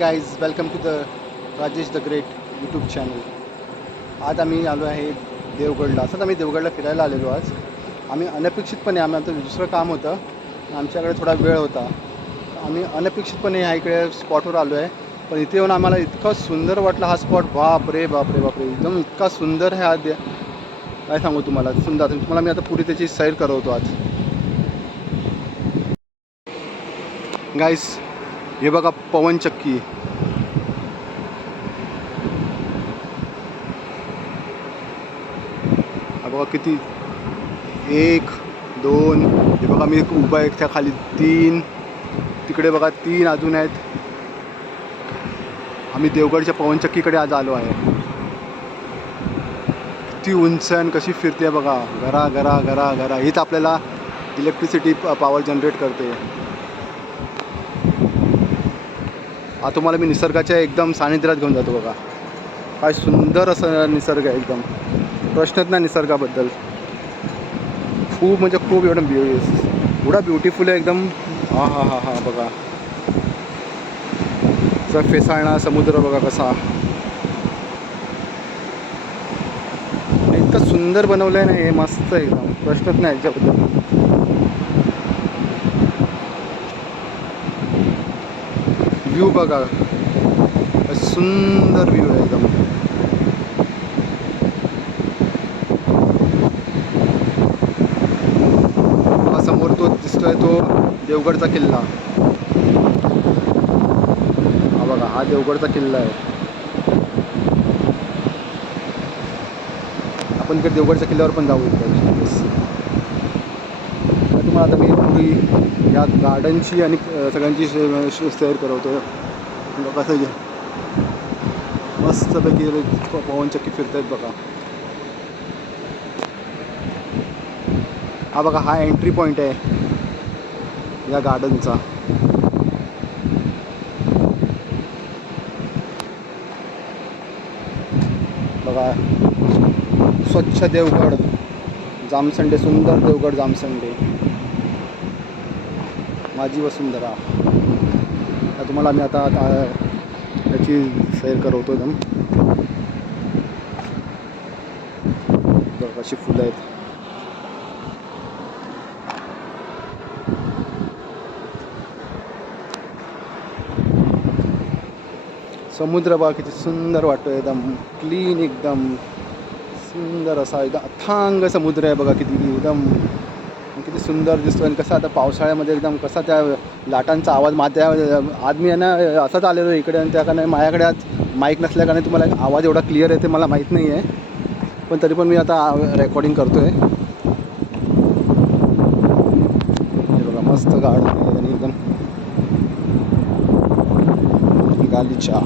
Guys, welcome to the Rajesh the great YouTube channel. आज आम्ही आलो आहे देवगडला. असंच आम्ही देवगडला फिरायला आलेलो. आज आम्ही अनपेक्षितपणे आमचं दुसरं काम होतं, आमच्याकडे थोडा वेळ होता. आम्ही अनपेक्षितपणे ह्या इकडे स्पॉटवर आलो आहे. पण इथे येऊन आम्हाला इतकं सुंदर वाटलं हा स्पॉट. बाप रे बाप रे बाप रे, एकदम इतका सुंदर आहे. आज काय सांगू तुम्हाला, सुंदर. तुम्हाला मी आता पुढे त्याची सैर करवतो आज. गाईस, हे बघा पवनचक्की. हा बघा किती, 1 2, हे बघा मी उभा आहे त्या खाली 3, तिकडे बघा 3 अजून आहेत. आम्ही देवगडच्या पवनचक्कीकडे आज आलो आहे. किती उंच आणि कशी फिरते बघा, घरा घरा घरा घरा. हीच आपल्याला इलेक्ट्रिसिटी पॉवर जनरेट करते. आता तुम्हाला मी निसर्गाच्या एकदम सानिध्यात घेऊन जातो. बघा काय सुंदर असं निसर्ग आहे, एकदम प्रश्नच नाही निसर्गाबद्दल. खूप म्हणजे खूप एवढा ब्युटिफुल आहे एकदम. हा हा हा हा, बघा फेसाळणा समुद्र बघा कसा. इतकं सुंदर बनवलं आहे ना हे, मस्त एकदम, प्रश्नच नाही याच्याबद्दल. व्ह्यू बघा, सुंदर व्ह्यू आहे एकदम. समोर तो दिसतोय तो देवगडचा किल्ला. हा बघा, हा देवगडचा किल्ला आहे. आपण इकडे देवगडच्या किल्ल्यावर पण जाऊ इकडे. तुम्हाला आता मी पुरी या गार्डनची आणि सगळ्यांची सैर करवतो. कसं मस्तपैकी पवनचक्की फिरत आहेत बघा. हा बघा, हा एंट्री पॉईंट आहे या गार्डनचा. बघा, स्वच्छ देवगड जामसंडे, सुंदर देवगड जामसंडे, माझी वसुंधरा. तुम्हाला मी आता याची सैर करवतो एकदम. बघा कशी फुलं आहेत. समुद्र बघा किती सुंदर वाटतो, एकदम क्लीन, एकदम सुंदर असा एकदम अथांग समुद्र आहे बघा. किती सुंदर दिसतो. आणि कसं आता पावसाळ्यामध्ये एकदम कसा त्या लाटांचा आवाज. आज मी ना असाच आलेलो इकडे, आणि त्या कारण माझ्याकडे आज माईक नसल्याकारणे तुम्हाला आवाज एवढा क्लिअर येते मला माहीत नाही आहे. पण तरी पण मी आता रेकॉर्डिंग करतो आहे. हे बघा मस्त गार्डन आहे आणि एकदम गालीचा.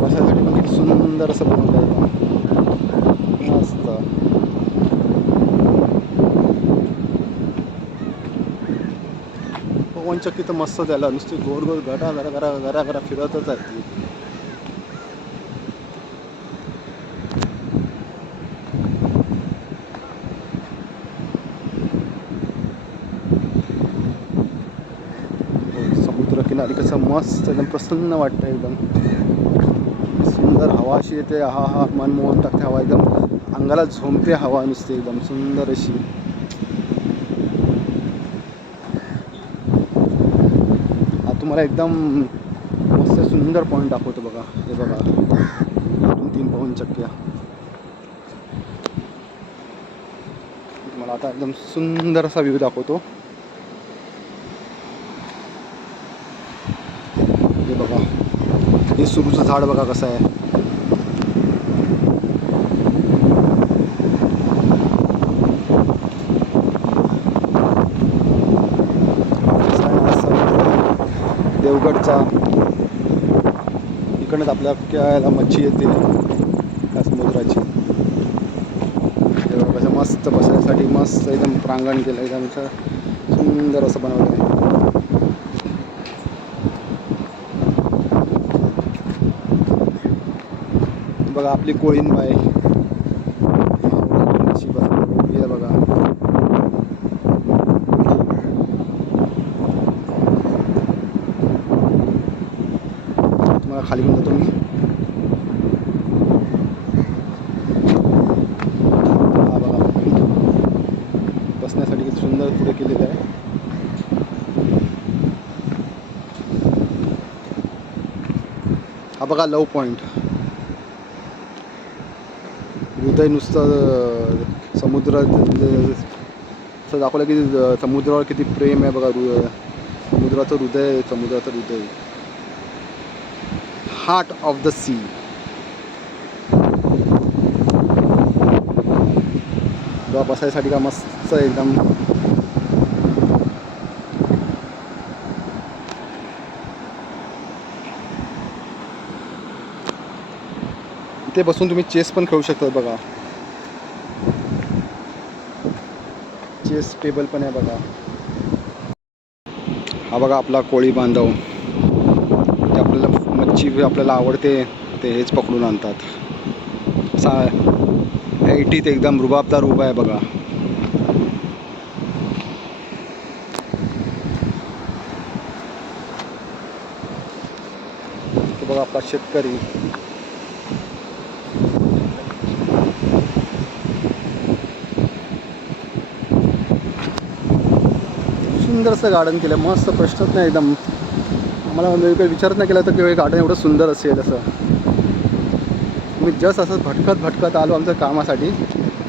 बसायसाठी पण किती सुंदर असं बनवलं आहे, मस्त. पवनचक्की तर मस्त त्याला नुसती गोल गोल घरा घरा घरा घरा घरा फिरतच आहे ती. समुद्र किनारी कसं मस्त एकदम प्रसन्न वाटतं, एकदम सुंदर हवा अशी येते. हा हा, मन मोहन टाकते हवा, एकदम अंगाला झोंबते हवा नुसते, एकदम सुंदर अशी. तुम्हाला एकदम मस्त सुंदर पॉईंट दाखवतो बघा. हे बघा 2-3 पवनचक्क्या. तुम्हाला आता एकदम सुंदर असा व्ह्यू दाखवतो. हे बघा, हे सुरूचं झाड बघा कसं आहे. देवगडचा इकडनंच आपल्या मच्छी येते त्या समुद्राची. कसं मस्त बसण्यासाठी मस्त एकदम प्रांगण केलं, एकदम सुंदर असं बनवलं आहे. बघा आपली कोळींबाई खाली पण जातो मी. हा बघा बसण्यासाठी किती सुंदर पुढे केलेलं आहे. हा बघा लव पॉईंट. हृदय नुसतं समुद्रात असं दाखवलं की समुद्रावर किती प्रेम आहे बघा. समुद्राचं हृदय, समुद्राचं हृदय. Heart of the sea. बसायसाठी का मस्त एकदम. इथे बसून तुम्ही चेस पण खेळू शकता बघा. चेस टेबल पण आहे बघा. हा बघा आपला कोळी बांधव. ते आपल्याला मच्छी आपल्याला आवडते ते हेच पकडून आणतात. ऐटीत एकदम रुबाबदार उभा आहे बघा. तो बघा आपला शेतकरी. सुंदरसं गार्डन केलं, मस्त. प्रश्नच नाही एकदम. आम्हाला काही विचारच नाही केला तर की हे गार्डन एवढं सुंदर असेल असं. मी जस्ट असं भटकत आलो आमच्या कामासाठी.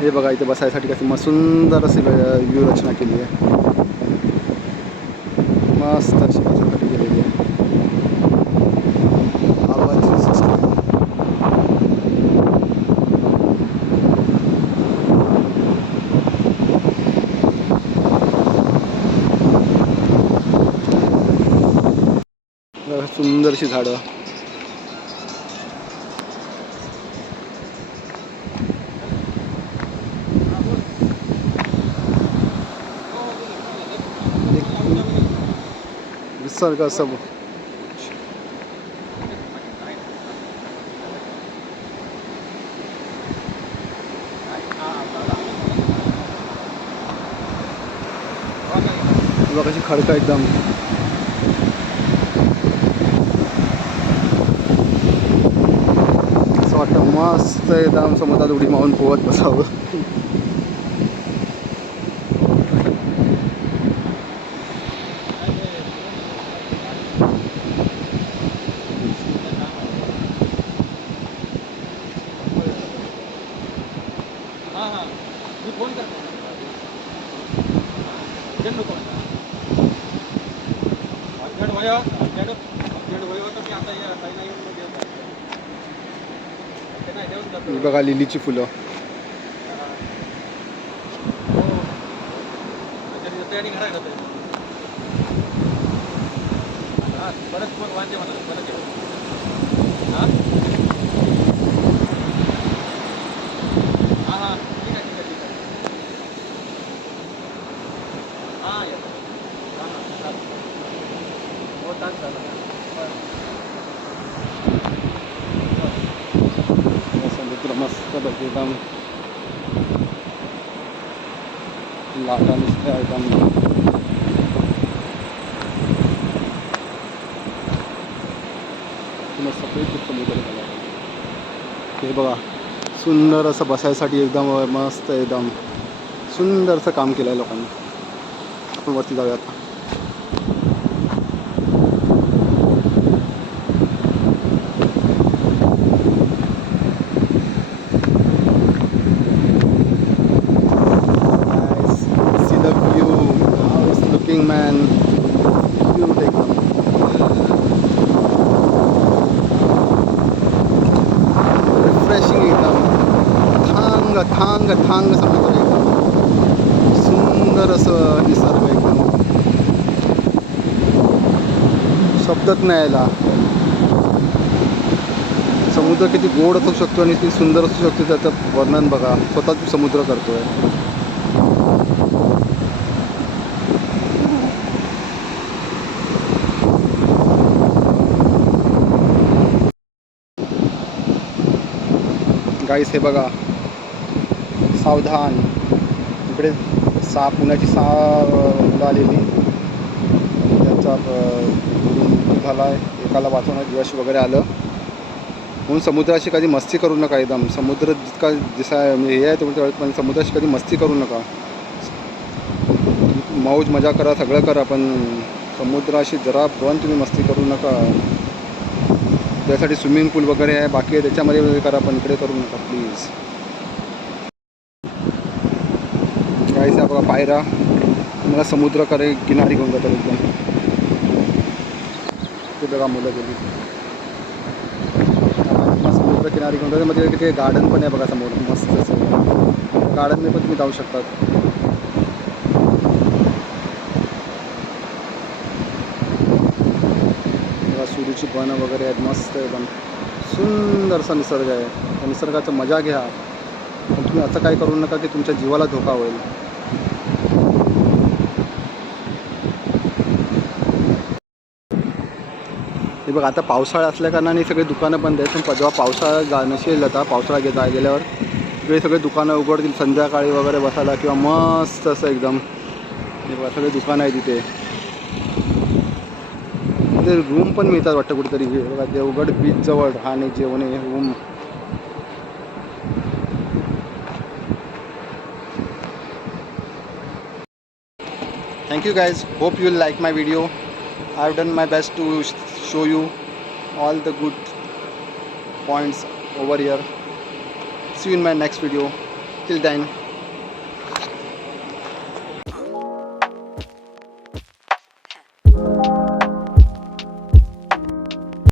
हे बघा इथे बसायसाठी कशी मस्त सुंदर अशी व्यू रचना केली आहे. मस्त अशी बसायसाठी केलेली आहे. सुंदरशी झाडं. निसर्ग असं कशी खडका एकदम. असं वाटतं मस्त एकदम समुद्रात उडी मारून पोहत बसावं. बघा लिलीची फुलं. समुद्र मस्त बघ एकदम. लाटा नुसत्या एकदम. सफेद समुद्र झाला. हे बघा सुंदर असं बसायसाठी एकदम मस्त एकदम सुंदरसं काम केलं आहे लोकांनी. आपण वरती जाऊया आता. Man, cute एकदम. रिफ्रेशिंग एकदम. थांग समुद्र एकदम. सुंदर असं निसर्ग एकदम. शब्दच नाही यायला. समुद्र किती गोड असू शकतो आणि किती सुंदर असू शकतो त्याचं वर्णन बघा. स्वतःच समुद्र करतोय. गाईस हे बघा सावधान. इकडे पुण्याची मुलं आलेली. त्यांचा झाला आहे. एकाला वाचवण्यात यश वगैरे आलं. म्हणून समुद्राशी कधी मस्ती करू नका. एकदम समुद्र जितका जसा म्हणजे हे आहे तेवढं, पण समुद्राशी कधी मस्ती करू नका. मौज मजा करा, सगळं करा, पण समुद्राशी जरा पण तुम्ही मस्ती करू नका. त्यासाठी स्विमिंग पूल वगैरे आहे, बाकी आहे त्याच्यामध्ये करा, पण इकडे करू नका प्लीज. काहीच बघा पायरा मला समुद्राकडे किनारी घेऊन जातात एकदम. ते बघा मुलं गेली समुद्र किनारी घेऊन जातात. मध्ये तिथे गार्डन पण आहे बघा समोर, मस्त असं गार्डनमध्ये पण तुम्ही जाऊ शकतात. सुरूची बनं वगैरे आहेत, मस्त एकदम सुंदरसा निसर्ग आहे. त्या निसर्गाचा मजा घ्या, पण तुम्ही असं काही करू नका की तुमच्या जीवाला धोका होईल. हे बघ आता पावसाळा असल्या कारणाने सगळे दुकानं बंद आहेत, पण जेव्हा पावसाळा नसेल, आता पावसाळा गेल्यावर सगळे सगळे दुकानं उघडतील संध्याकाळी वगैरे बसायला, किंवा मस्त असं एकदम हे बघा सगळे दुकानं आहे तिथे. ते रूम पण मिळतात वाटतं कुठेतरी बघा, देवगड बीच जवळ राहणे जेवणे room. Thank you guys, hope you like my video. I've done my best to show you all the good points over here. See you in my next video. Till then,